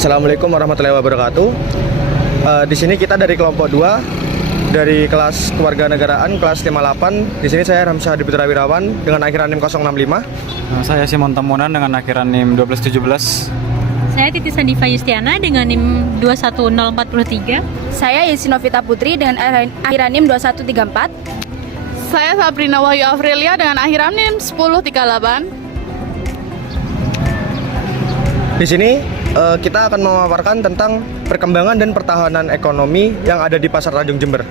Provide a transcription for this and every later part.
Assalamualaikum warahmatullahi wabarakatuh. Di sini kita dari kelompok 2 dari kelas Kewarganegaraan kelas 58. Di sini saya Ramsyah Hadi Putra Wirawan dengan akhiran NIM 065. Saya Simon Tamunan dengan akhiran NIM 1217. Saya Titi Sandiva Yustiana dengan NIM 21043. Saya Yesinovita Putri dengan akhiran NIM 2134. Saya Sabrina Wahyu Afrilia dengan akhiran NIM 1038. Di sini kita akan memaparkan tentang perkembangan dan pertahanan ekonomi yang ada di Pasar Tanjung Jember.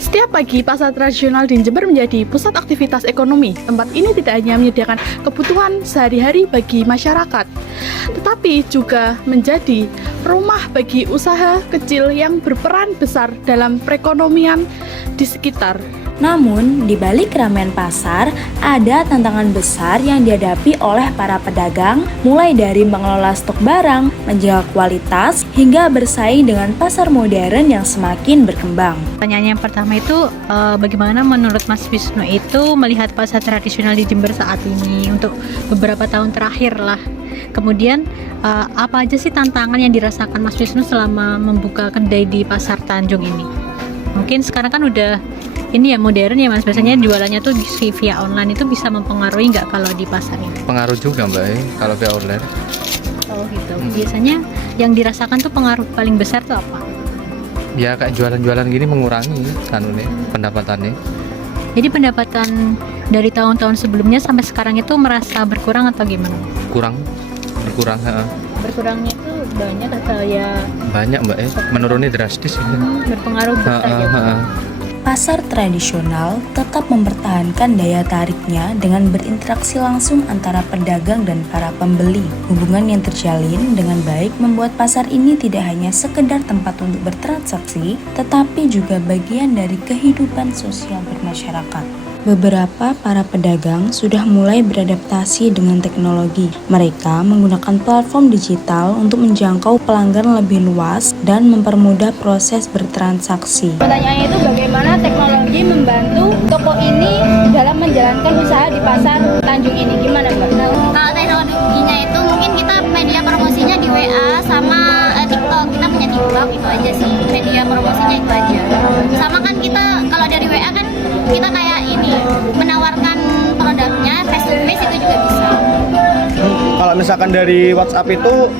Setiap pagi, pasar tradisional di Jember menjadi pusat aktivitas ekonomi. Tempat ini tidak hanya menyediakan kebutuhan sehari-hari bagi masyarakat, tetapi juga menjadi rumah bagi usaha kecil yang berperan besar dalam perekonomian di sekitar. Namun, di balik keramaian pasar, ada tantangan besar yang dihadapi oleh para pedagang, mulai dari mengelola stok barang, menjaga kualitas, hingga bersaing dengan pasar modern yang semakin berkembang. Pertanyaan yang pertama itu, bagaimana menurut Mas Wisnu itu melihat pasar tradisional di Jember saat ini untuk beberapa tahun terakhir lah. Kemudian, apa aja sih tantangan yang dirasakan Mas Wisnu selama membuka kedai di Pasar Tanjung ini? Mungkin sekarang kan udah ini ya modern ya Mas, biasanya jualannya tuh via online, itu bisa mempengaruhi nggak kalau di pasar ini? Pengaruh juga Mbak, kalau via online. Oh gitu. Biasanya yang dirasakan tuh pengaruh paling besar tuh apa? Ya kayak jualan-jualan gini mengurangi pendapatannya. Jadi pendapatan dari tahun-tahun sebelumnya sampai sekarang itu merasa berkurang atau gimana? Berkurang. Berkurangnya itu banyak atau ya? Banyak Mbak, menurunnya drastis. Berpengaruh besar ya. Pasar tradisional tetap mempertahankan daya tariknya dengan berinteraksi langsung antara pedagang dan para pembeli. Hubungan yang terjalin dengan baik membuat pasar ini tidak hanya sekedar tempat untuk bertransaksi, tetapi juga bagian dari kehidupan sosial bermasyarakat. Beberapa para pedagang sudah mulai beradaptasi dengan teknologi. Mereka menggunakan platform digital untuk menjangkau pelanggan lebih luas dan mempermudah proses bertransaksi. Pertanyaannya itu bagaimana teknologi membantu toko ini dalam menjalankan usaha di pasar Tanjung ini, gimana Mbak? Kalau teknologinya itu mungkin kita media promosinya di WA sama TikTok. Kita punya TikTok, itu aja sih media promosinya itu aja. Sama kan kita kalau dari WA kan kita kayak ini menawarkan produknya face to face, itu juga bisa. Kalau misalkan dari WhatsApp itu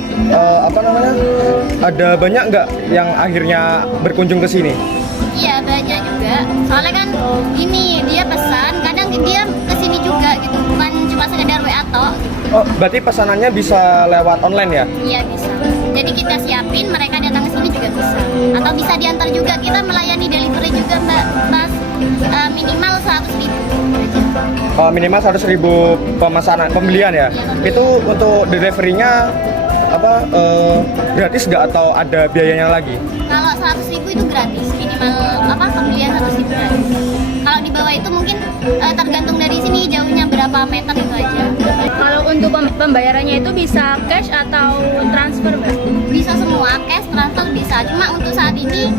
ada banyak nggak yang akhirnya berkunjung ke sini? Iya banyak juga. Soalnya kan ini dia pesan, kadang dia kesini juga gitu, bukan cuma sekedar WA tok. Oh, berarti pesanannya bisa lewat online ya? Iya bisa. Jadi kita siapin, mereka datang ke sini juga bisa. Atau bisa diantar juga, kita melayani delivery juga Mbak, Mas. Minimal 100.000 aja. Minimal 100.000 pemesanan pembelian ya? Itu untuk deliverynya gratis nggak atau ada biayanya lagi? Kalau 100.000 itu gratis, minimal pembelian 100.000 gratis. Kalau di bawah itu mungkin tergantung dari sini jauhnya berapa meter itu aja. Kalau untuk pembayarannya itu bisa cash atau transfer Mbak? Bisa semua, cash, transfer bisa. Cuma untuk saat ini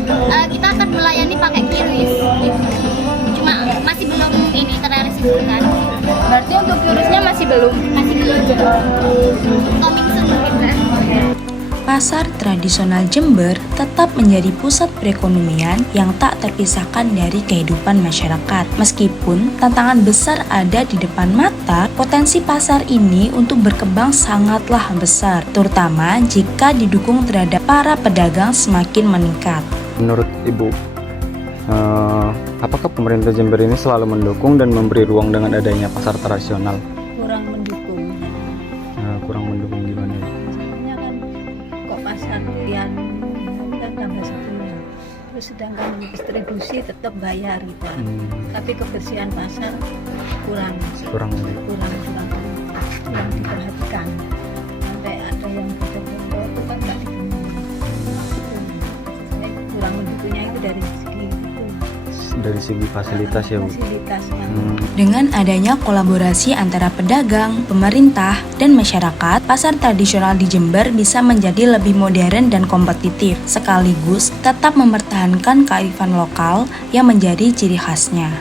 kita akan melayani pakai QRIS. Cuma masih belum ini terrealisasikan. Berarti untuk QRIS-nya masih belum? Masih belum. Coming soon mungkin kan? Pasar tradisional Jember tetap menjadi pusat perekonomian yang tak terpisahkan dari kehidupan masyarakat. Meskipun tantangan besar ada di depan mata, potensi pasar ini untuk berkembang sangatlah besar, terutama jika didukung terhadap para pedagang semakin meningkat. Menurut Ibu, apakah pemerintah Jember ini selalu mendukung dan memberi ruang dengan adanya pasar tradisional? Kurang mendukung. Kurang mendukung gimana? Sebenarnya kan kok pasar yang kan tambah satunya. Terus sedangkan distribusi tetap bayar gitu. Tapi kebersihan pasar kurang diperhatikan. Sampai ada yang foto-foto itu kan nggak dipenuhi. Kurang mendukungnya itu dari segi fasilitas ya Bu? fasilitasnya. Dengan adanya kolaborasi antara pedagang, pemerintah, dan masyarakat, pasar tradisional di Jember bisa menjadi lebih modern dan kompetitif, sekaligus tetap mempertahankan kearifan lokal yang menjadi ciri khasnya.